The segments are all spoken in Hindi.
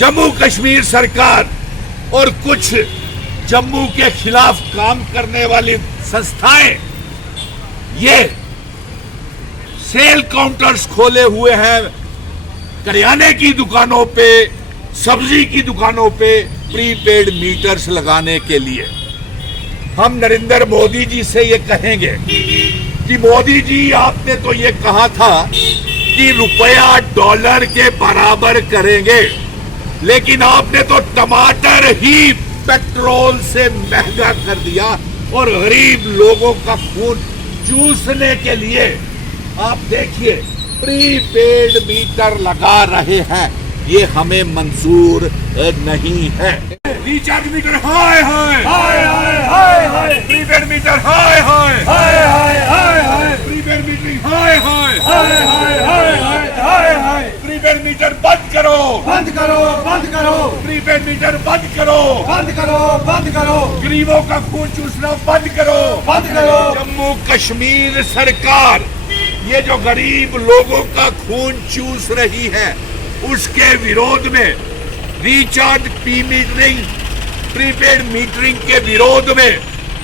जम्मू कश्मीर सरकार और कुछ जम्मू के खिलाफ काम करने वाली संस्थाएं ये सेल काउंटर्स खोले हुए हैं करियाने की दुकानों पे, सब्जी की दुकानों पे प्रीपेड मीटर्स लगाने के लिए। हम नरेंद्र मोदी जी से ये कहेंगे कि मोदी जी आपने तो ये कहा था कि रुपया डॉलर के बराबर करेंगे, लेकिन आपने तो टमाटर ही पेट्रोल से महंगा कर दिया और गरीब लोगों का खून चूसने के लिए आप देखिए प्रीपेड मीटर लगा रहे हैं। ये हमें मंजूर नहीं है। रिचार्ज मीटर हाय हाय हाय हाय हाय, प्रीपेड मीटर हाय हाय हाय हाय हाय, प्रीपेड मीटर हाय हाय हाय हाय हाय हाय, प्रीपेड मीटर बंद करो बंद करो बंद करो, प्रीपेड मीटर बंद करो बंद करो बंद करो, गरीबों का खून चूसना बंद करो बंद करो। जम्मू कश्मीर सरकार ये जो गरीब लोगों का खून चूस रही है उसके विरोध में, रिचार्ज प्रीपेड मीटरिंग के विरोध में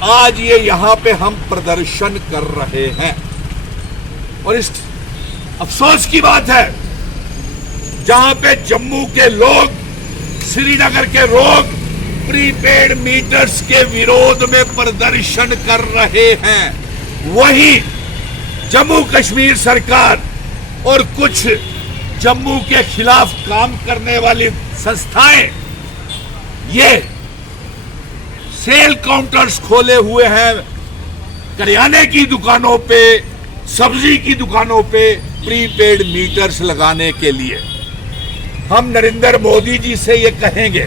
आज ये यहाँ पे हम प्रदर्शन कर रहे हैं। और इस अफसोस की बात है जहां पे जम्मू के लोग, श्रीनगर के लोग प्रीपेड मीटर्स के विरोध में प्रदर्शन कर रहे हैं, वही जम्मू कश्मीर सरकार और कुछ जम्मू के खिलाफ काम करने वाली संस्थाएं ये सेल काउंटर्स खोले हुए हैं करियाने की दुकानों पे, सब्जी की दुकानों पे प्रीपेड मीटर्स लगाने के लिए। हम नरेंद्र मोदी जी से ये कहेंगे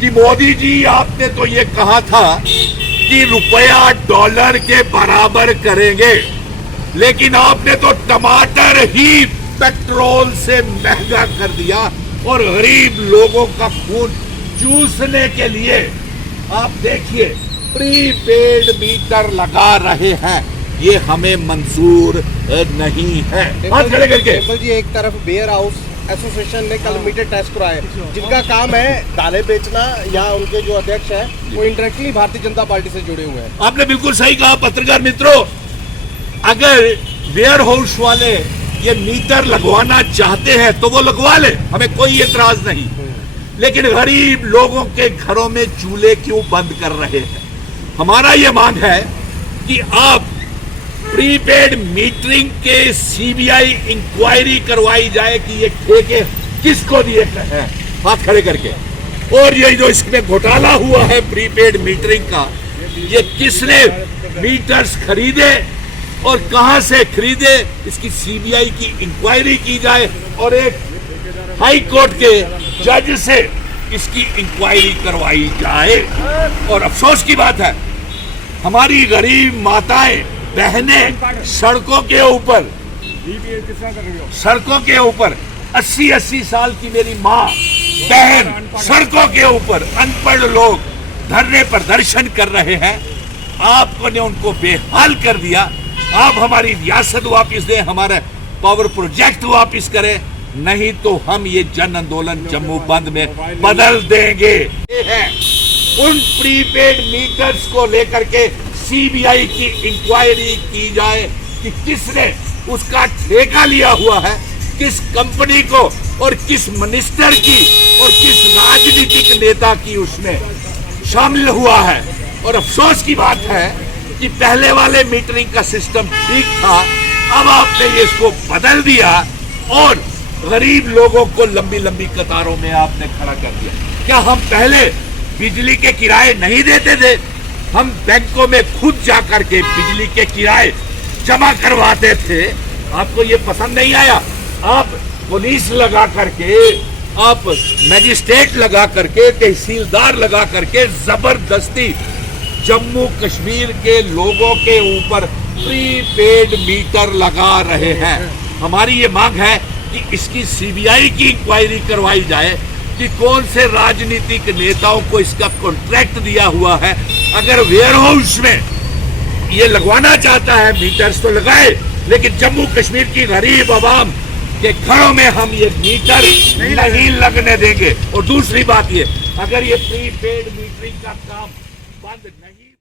कि मोदी जी आपने तो ये कहा था कि रुपया डॉलर के बराबर करेंगे, लेकिन आपने तो टमाटर ही पेट्रोल से महंगा कर दिया और गरीब लोगों का खून चूसने के लिए आप देखिए प्रीपेड मीटर लगा रहे हैं। ये हमें मंजूर नहीं है। हाथ खड़े करके जी, एक तरफ वेयर हाउस एसोसिएशन ने कल मीटर टेस्ट कराए, जिनका काम है दालें बेचना, या उनके जो अध्यक्ष है वो इंडायरेक्टली भारतीय जनता पार्टी से जुड़े हुए हैं। आपने बिल्कुल सही कहा पत्रकार मित्रों, अगर वेयर हाउस वाले ये मीटर लगवाना चाहते हैं तो वो लगवा ले, हमें कोई एतराज नहीं, लेकिन गरीब लोगों के घरों में चूल्हे क्यों बंद कर रहे हैं? हमारा ये मांग है कि आप प्रीपेड मीटरिंग के सीबीआई इंक्वायरी करवाई जाए कि ये ठेके किसको दिए हैं, हाथ खड़े करके। और ये जो इसमें घोटाला हुआ है प्रीपेड मीटरिंग का, ये किसने मीटर्स खरीदे और कहां से खरीदे, इसकी सीबीआई की इंक्वायरी की जाए और एक हाई कोर्ट के जज से इसकी इंक्वायरी करवाई जाए। और अफसोस की बात है हमारी गरीब माताएं बहनें सड़कों के ऊपर 80-80 साल की मेरी माँ बहन सड़कों के ऊपर, अनपढ़ लोग धरने प्रदर्शन कर रहे हैं। आपने उनको बेहाल कर दिया। आप हमारी रियासत वापस दें, हमारे पावर प्रोजेक्ट वापस करें, नहीं तो हम ये जन आंदोलन जम्मू बंद में बदल देंगे। उन प्रीपेड मीटर्स को लेकर के सीबीआई की इंक्वायरी की जाए कि किसने उसका ठेका लिया हुआ है, किस कंपनी को और किस मिनिस्टर की और किस राजनीतिक नेता की उसमें शामिल हुआ है। और अफसोस की बात है कि पहले वाले मीटरिंग का सिस्टम ठीक था, अब आपने ये इसको बदल दिया और गरीब लोगों को लंबी लंबी कतारों में आपने खड़ा कर दिया। क्या हम पहले बिजली के किराए नहीं देते थे? हम बैंकों में खुद जाकर के बिजली के किराए जमा करवाते थे। आपको ये पसंद नहीं आया, आप पुलिस लगा करके, आप मैजिस्ट्रेट लगा करके, तहसीलदार लगा करके जबरदस्ती जम्मू कश्मीर के लोगों के ऊपर प्रीपेड मीटर लगा रहे हैं। हमारी ये मांग है कि इसकी सीबीआई की इंक्वायरी करवाई जाए कि कौन से राजनीतिक नेताओं को इसका कॉन्ट्रैक्ट दिया हुआ है। अगर वेयर हाउस में ये लगवाना चाहता है मीटर्स तो लगाए, लेकिन जम्मू कश्मीर की गरीब आवाम कि घरों में हम ये मीटर नहीं लगने देंगे। और दूसरी बात ये, अगर ये प्रीपेड मीटरिंग का काम बंद नहीं